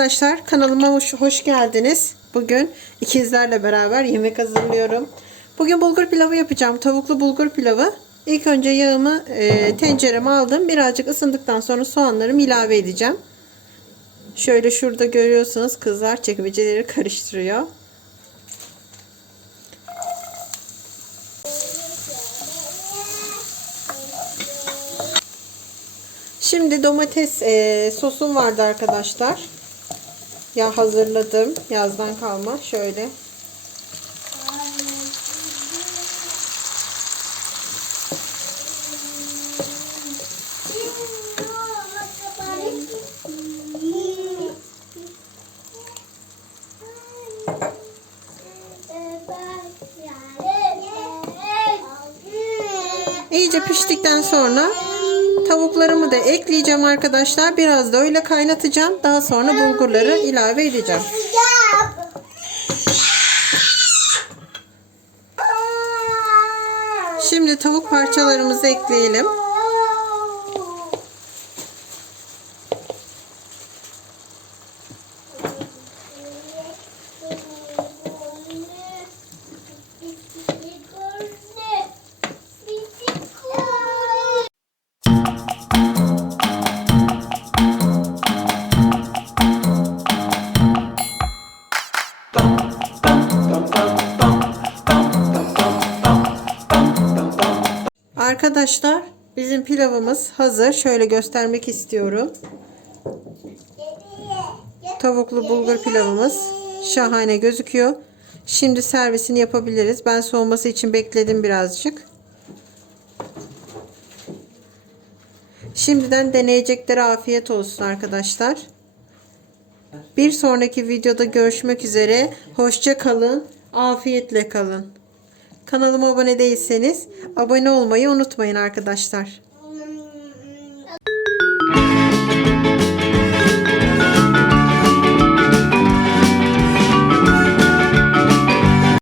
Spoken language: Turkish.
Arkadaşlar kanalıma hoş, hoş geldiniz. Bugün ikizlerle beraber yemek hazırlıyorum. Bugün bulgur pilavı yapacağım. Tavuklu bulgur pilavı. İlk önce yağımı e, tencereme aldım. Birazcık ısındıktan sonra soğanlarımı ilave edeceğim. Şöyle şurada görüyorsunuz kızlar çekmeceleri karıştırıyor. Şimdi domates e, sosum vardı arkadaşlar. Ya hazırladım. Yazdan kalma. Şöyle. İyice piştikten sonra tavuklarımı da ekleyeceğim arkadaşlar. Biraz da öyle kaynatacağım. Daha sonra bulgurları ilave edeceğim. Şimdi tavuk parçalarımızı ekleyelim. Arkadaşlar bizim pilavımız hazır. Şöyle göstermek istiyorum. Tavuklu bulgur pilavımız şahane gözüküyor. Şimdi servisini yapabiliriz. Ben soğuması için bekledim birazcık. Şimdiden deneyeceklere afiyet olsun arkadaşlar. Bir sonraki videoda görüşmek üzere. Hoşça kalın. Afiyetle kalın. Kanalıma abone değilseniz abone olmayı unutmayın arkadaşlar.